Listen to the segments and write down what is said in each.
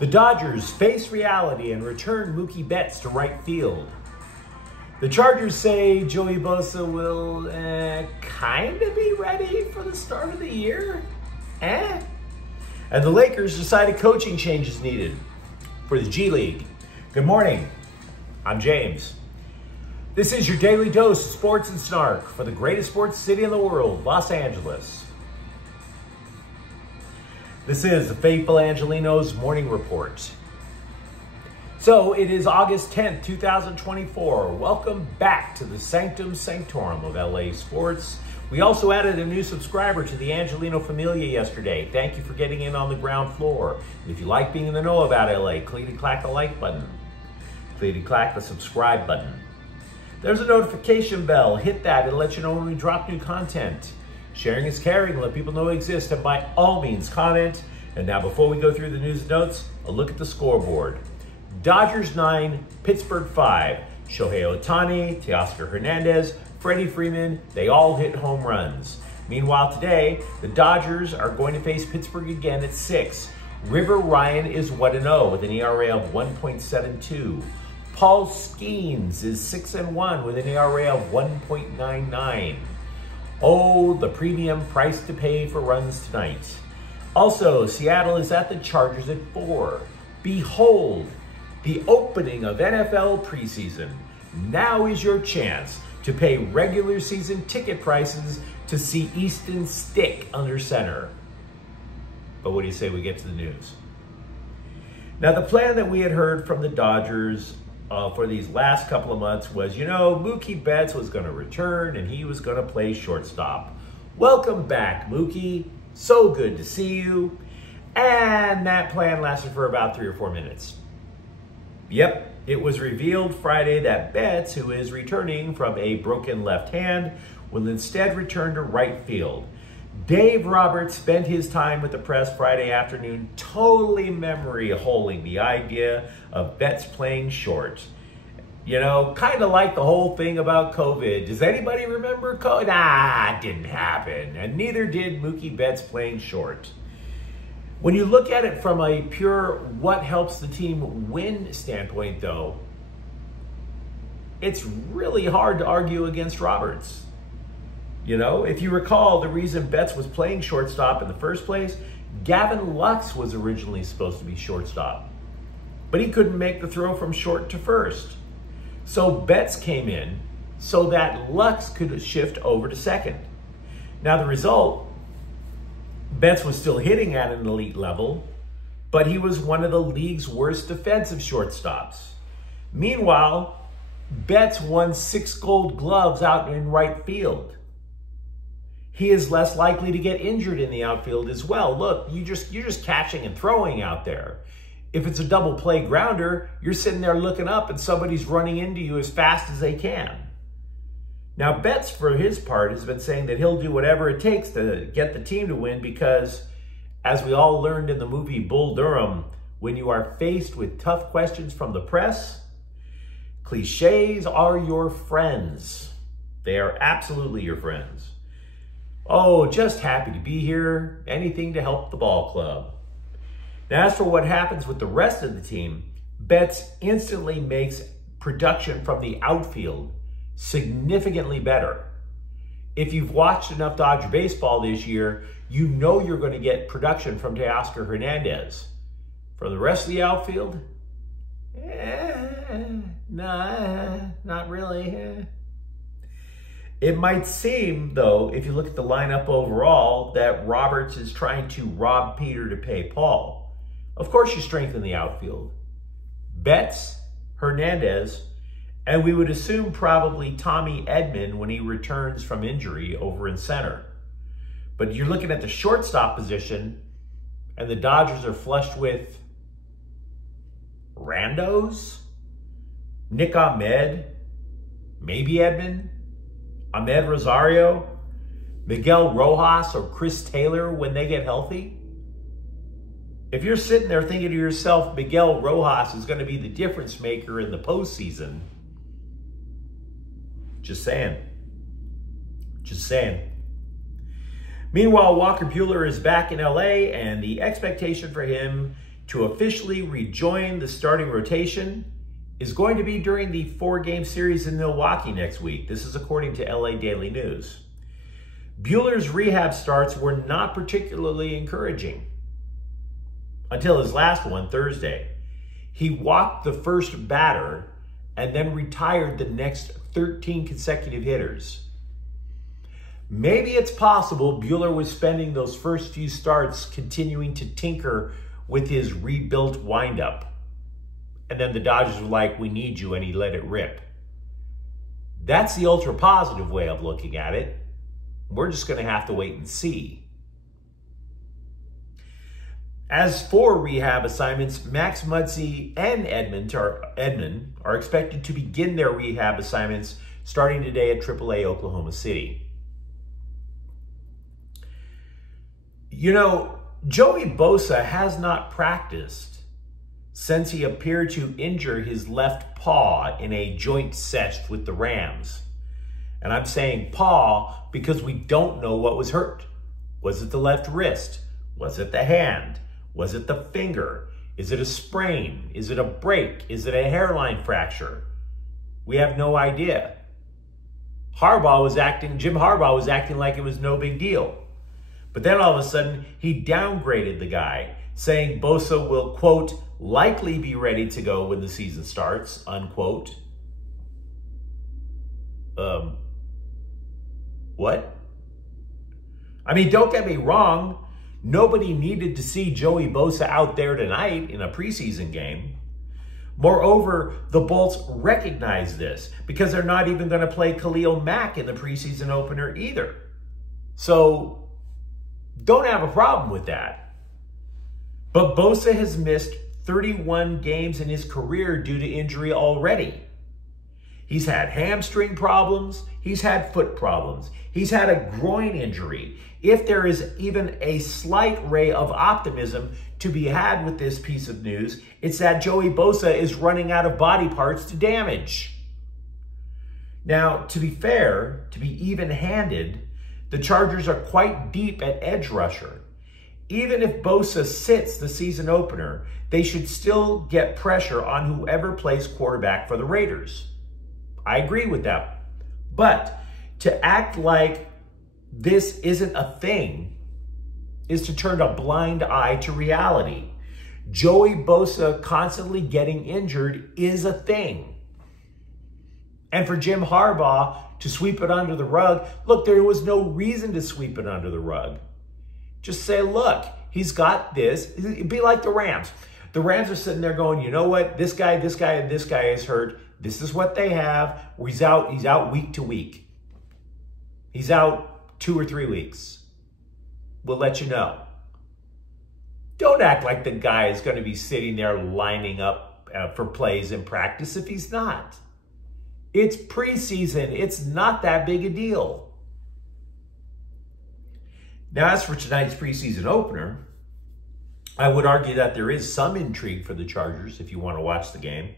The Dodgers face reality and return Mookie Betts to right field. The Chargers say Joey Bosa will kind of be ready for the start of the year. And the Lakers decide a coaching change is needed for the G League. Good morning. I'm James. This is your daily dose of sports and snark for the greatest sports city in the world, Los Angeles. This is the faithful Angelenos morning report. So it is August 10th, 2024. Welcome back to the Sanctum Sanctorum of LA sports. We also added a new subscriber to the Angeleno Familia yesterday. Thank you for getting in on the ground floor. If you like being in the know about LA, click and clack the like button. Click and clack the subscribe button. There's a notification bell. Hit that. It'll let you know when we drop new content. Sharing is caring. Let people know we exist. And by all means, comment. And now, before we go through the news and notes, a look at the scoreboard. Dodgers 9, Pittsburgh 5. Shohei Ohtani, Teoscar Hernandez, Freddie Freeman, they all hit home runs. Meanwhile, today, the Dodgers are going to face Pittsburgh again at 6. River Ryan is 1-0 with an ERA of 1.72. Paul Skeens is 6-1 with an ERA of 1.99. Oh, the premium price to pay for runs tonight. Also, Seattle is at the Chargers at 4. Behold, the opening of NFL preseason. Now is your chance to pay regular season ticket prices to see Easton Stick under center. But what do you say we get to the news? Now, the plan that we had heard from the Dodgers for these last couple of months was, Mookie Betts was going to return and he was going to play shortstop. Welcome back, Mookie. So good to see you. And that plan lasted for about 3 or 4 minutes. Yep, it was revealed Friday that Betts, who is returning from a broken left hand, will instead return to right field. Dave Roberts spent his time with the press Friday afternoon totally memory holing the idea of Betts playing short. Kind of like the whole thing about COVID. Does anybody remember COVID? It didn't happen. And neither did Mookie Betts playing short. When you look at it from a pure what helps the team win standpoint, though, it's really hard to argue against Roberts. If you recall, the reason Betts was playing shortstop in the first place, Gavin Lux was originally supposed to be shortstop, but he couldn't make the throw from short to first. So Betts came in so that Lux could shift over to second. Now the result, Betts was still hitting at an elite level, but he was one of the league's worst defensive shortstops. Meanwhile, Betts won 6 gold gloves out in right field. He is less likely to get injured in the outfield as well. Look, you're just catching and throwing out there. If it's a double play grounder, you're sitting there looking up and somebody's running into you as fast as they can. Now, Betts, for his part, has been saying that he'll do whatever it takes to get the team to win because, as we all learned in the movie Bull Durham, when you are faced with tough questions from the press, cliches are your friends. They are absolutely your friends. Oh, just happy to be here. Anything to help the ball club. Now, as for what happens with the rest of the team, Betts instantly makes production from the outfield significantly better. If you've watched enough Dodger baseball this year, you know you're going to get production from Teoscar Hernandez. For the rest of the outfield, not really. It might seem, though, if you look at the lineup overall, that Roberts is trying to rob Peter to pay Paul. Of course you strengthen the outfield. Betts, Hernandez, and we would assume probably Tommy Edman when he returns from injury over in center. But you're looking at the shortstop position, and the Dodgers are flushed with randos, Nick Ahmed, maybe Edman, Ahmed Rosario, Miguel Rojas, or Chris Taylor when they get healthy. If you're sitting there thinking to yourself, Miguel Rojas is going to be the difference maker in the postseason, just saying. Just saying. Meanwhile, Walker Buehler is back in LA, and the expectation for him to officially rejoin the starting rotation is going to be during the 4-game series in Milwaukee next week. This is according to LA Daily News. Buehler's rehab starts were not particularly encouraging until his last one Thursday. He walked the first batter and then retired the next 13 consecutive hitters. Maybe it's possible Buehler was spending those first few starts continuing to tinker with his rebuilt windup. And then the Dodgers were like, we need you, and he let it rip. That's the ultra positive way of looking at it. We're just going to have to wait and see. As for rehab assignments, Max Muncy and Edmund are expected to begin their rehab assignments starting today at AAA Oklahoma City. You know, Joey Bosa has not practiced since he appeared to injure his left paw in a joint sesh with the Rams. And I'm saying paw because we don't know what was hurt. Was it the left wrist? Was it the hand? Was it the finger? Is it a sprain? Is it a break? Is it a hairline fracture? We have no idea. Jim Harbaugh was acting like it was no big deal. But then all of a sudden, he downgraded the guy, saying Bosa will, quote, likely be ready to go when the season starts, unquote. What? I mean, don't get me wrong. Nobody needed to see Joey Bosa out there tonight in a preseason game. Moreover, the Bolts recognize this because they're not even going to play Khalil Mack in the preseason opener either. So don't have a problem with that. But Bosa has missed 31 games in his career due to injury already. He's had hamstring problems. He's had foot problems. He's had a groin injury. If there is even a slight ray of optimism to be had with this piece of news, it's that Joey Bosa is running out of body parts to damage. Now, to be fair, to be even-handed, the Chargers are quite deep at edge rusher. Even if Bosa sits the season opener, they should still get pressure on whoever plays quarterback for the Raiders. I agree with that. But to act like this isn't a thing is to turn a blind eye to reality. Joey Bosa constantly getting injured is a thing. And for Jim Harbaugh to sweep it under the rug, look, there was no reason to sweep it under the rug. Just say, look, he's got this. It'd be like the Rams. The Rams are sitting there going, you know what? This guy, and this guy is hurt. This is what they have. He's out week to week. He's out 2 or 3 weeks. We'll let you know. Don't act like the guy is going to be sitting there lining up for plays in practice if he's not. It's preseason. It's not that big a deal. Now, as for tonight's preseason opener, I would argue that there is some intrigue for the Chargers if you want to watch the game.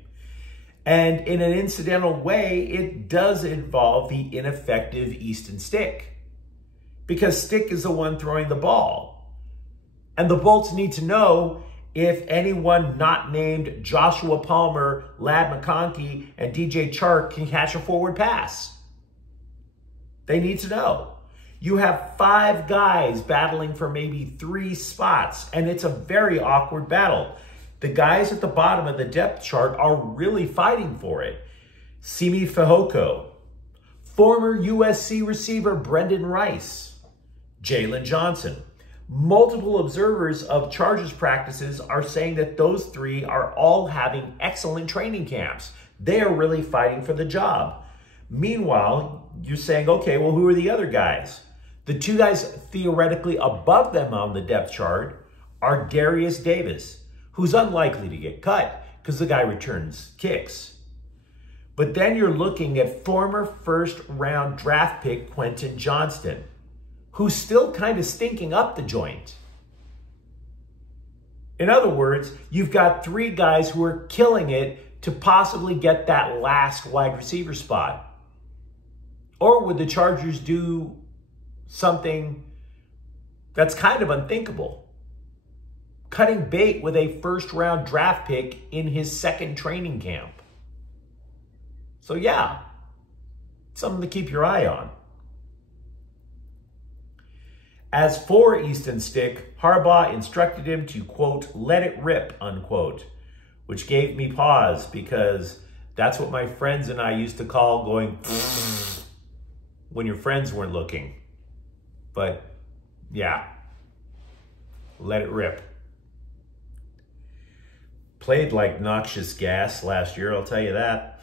And in an incidental way, it does involve the ineffective Easton Stick. Because Stick is the one throwing the ball. And the Bolts need to know if anyone not named Joshua Palmer, Ladd McConkey, and DJ Chark can catch a forward pass. They need to know. You have 5 guys battling for maybe 3 spots, and it's a very awkward battle. The guys at the bottom of the depth chart are really fighting for it. Simi Fehoko, former USC receiver Brendan Rice, Jalen Johnson. Multiple observers of Chargers practices are saying that those 3 are all having excellent training camps. They are really fighting for the job. Meanwhile, you're saying, okay, well, who are the other guys? The 2 guys theoretically above them on the depth chart are Darius Davis, who's unlikely to get cut because the guy returns kicks. But then you're looking at former first-round draft pick Quentin Johnston, who's still kind of stinking up the joint. In other words, you've got 3 guys who are killing it to possibly get that last wide receiver spot. Or would the Chargers do something that's kind of unthinkable? cutting bait with a first-round draft pick in his second training camp. So yeah, something to keep your eye on. As for Easton Stick, Harbaugh instructed him to, quote, let it rip, unquote, which gave me pause because that's what my friends and I used to call going when your friends weren't looking. But yeah, let it rip. Played like noxious gas last year, I'll tell you that.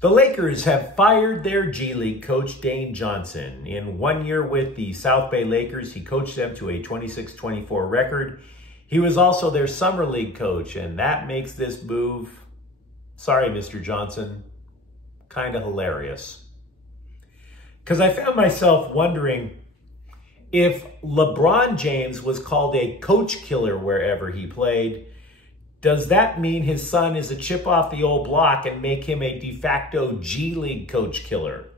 The Lakers have fired their G League coach, Dane Johnson. In 1 year with the South Bay Lakers, he coached them to a 26-24 record. He was also their Summer League coach, and that makes this move, sorry, Mr. Johnson, kind of hilarious. Because I found myself wondering if LeBron James was called a coach killer wherever he played, does that mean his son is a chip off the old block and make him a de facto G League coach killer?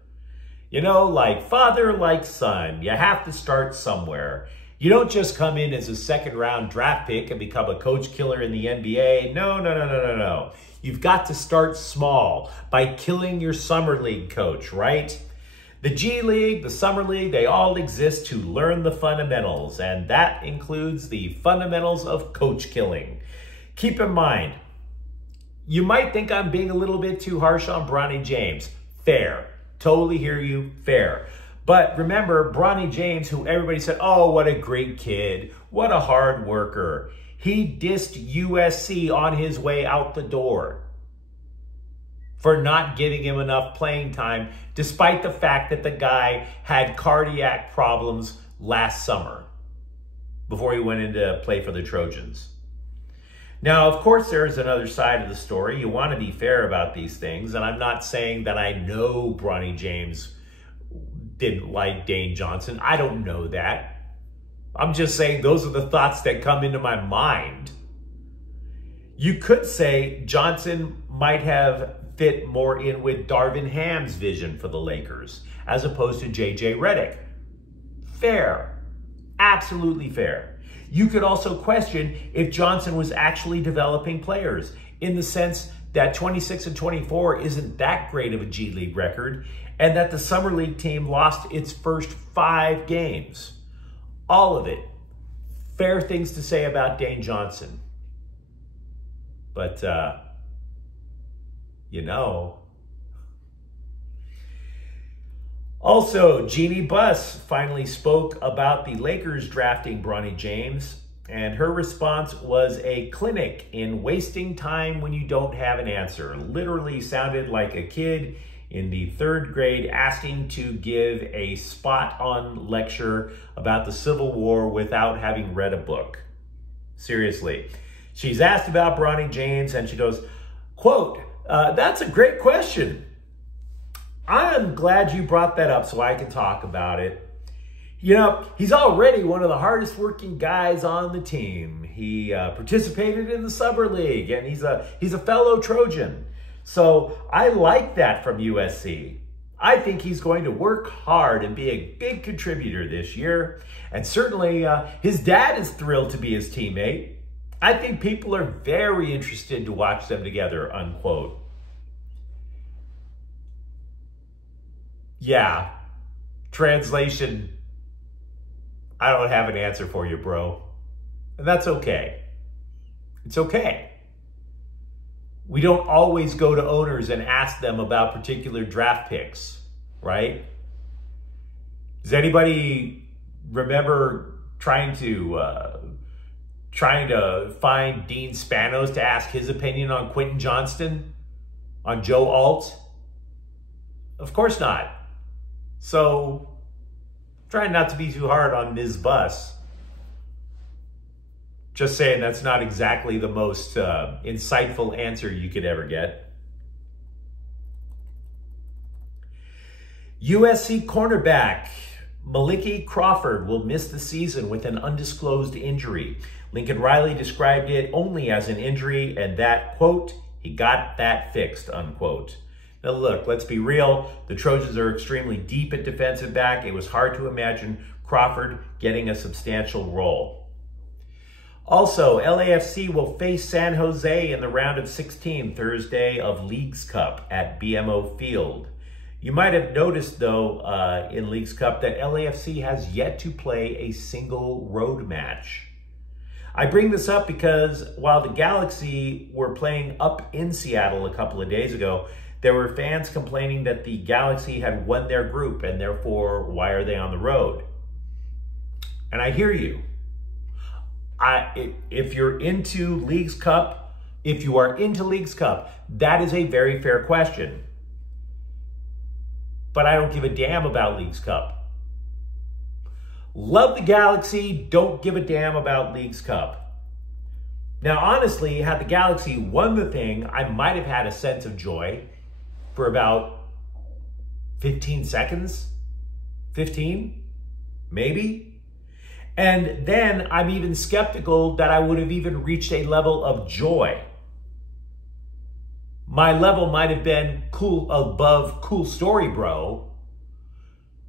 You know, like father, like son, you have to start somewhere. You don't just come in as a second-round draft pick and become a coach killer in the NBA. No. You've got to start small by killing your Summer League coach, right? The G League, the Summer League, they all exist to learn the fundamentals, and that includes the fundamentals of coach killing. Keep in mind, you might think I'm being a little bit too harsh on Bronny James. Fair. Totally hear you. Fair. But remember, Bronny James, who everybody said, oh, what a great kid. What a hard worker. He dissed USC on his way out the door for not giving him enough playing time, despite the fact that the guy had cardiac problems last summer before he went in to play for the Trojans. Now, of course, there is another side of the story. You want to be fair about these things, and I'm not saying that I know Bronny James didn't like Dane Johnson. I don't know that. I'm just saying those are the thoughts that come into my mind. You could say Johnson might have fit more in with Darvin Ham's vision for the Lakers as opposed to J.J. Redick. Fair. Absolutely fair. You could also question if Johnson was actually developing players in the sense that 26-24 isn't that great of a G League record and that the Summer League team lost its first 5 games. All of it. Fair things to say about Dane Johnson. But, you know. Also, Jeannie Buss finally spoke about the Lakers drafting Bronny James, and her response was a clinic in wasting time when you don't have an answer. Literally sounded like a kid in the 3rd grade asking to give a spot-on lecture about the Civil War without having read a book. Seriously. She's asked about Bronny James, and she goes, quote, that's a great question. I'm glad you brought that up so I can talk about it. You know, he's already one of the hardest working guys on the team. He participated in the Summer League, and he's a fellow Trojan. So I like that from USC. I think he's going to work hard and be a big contributor this year. And certainly his dad is thrilled to be his teammate. I think people are very interested to watch them together, unquote. Yeah, translation, I don't have an answer for you, bro. And that's okay. It's okay. We don't always go to owners and ask them about particular draft picks, right? Does anybody remember trying to find Dean Spanos to ask his opinion on Quentin Johnston, on Joe Alt? Of course not. So, try not to be too hard on Ms. Buss. Just saying that's not exactly the most insightful answer you could ever get. USC cornerback Maliki Crawford will miss the season with an undisclosed injury. Lincoln Riley described it only as an injury and that, quote, he got that fixed, unquote. Now look, let's be real. The Trojans are extremely deep at defensive back. It was hard to imagine Crawford getting a substantial role. Also, LAFC will face San Jose in the round of 16 Thursday of Leagues Cup at BMO Field. You might have noticed, though, in Leagues Cup that LAFC has yet to play a single road match. I bring this up because while the Galaxy were playing up in Seattle a couple of days ago, there were fans complaining that the Galaxy had won their group and therefore, why are they on the road? And I hear you. If you're into Leagues Cup, if you are into Leagues Cup, that is a very fair question. But I don't give a damn about Leagues Cup. Love the Galaxy, don't give a damn about Leagues Cup. Now, honestly, had the Galaxy won the thing, I might have had a sense of joy for about 15 seconds. 15? Maybe? And then I'm even skeptical that I would have even reached a level of joy. My level might have been above cool story, bro.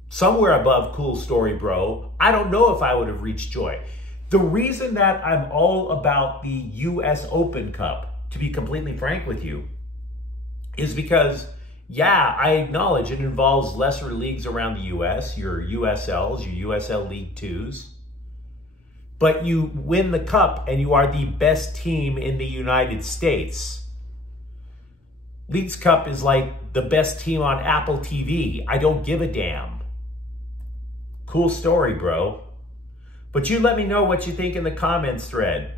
Somewhere above cool story, bro. I don't know if I would have reached joy. The reason that I'm all about the US Open Cup, to be completely frank with you, is because, yeah, I acknowledge it involves lesser leagues around the US, your USLs, your USL League 2s. But you win the cup and you are the best team in the United States. Leagues Cup is like the best team on Apple TV. I don't give a damn. Cool story, bro. But you let me know what you think in the comments thread.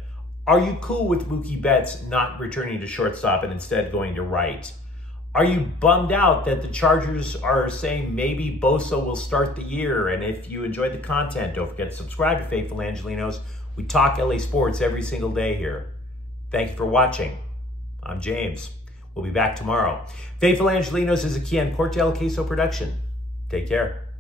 Are you cool with Mookie Betts not returning to shortstop and instead going to right? Are you bummed out that the Chargers are saying maybe Bosa will start the year? And if you enjoyed the content, don't forget to subscribe to Faithful Angelenos. We talk LA sports every single day here. Thank you for watching. I'm James. We'll be back tomorrow. Faithful Angelenos is a Kian Cortel Queso production. Take care.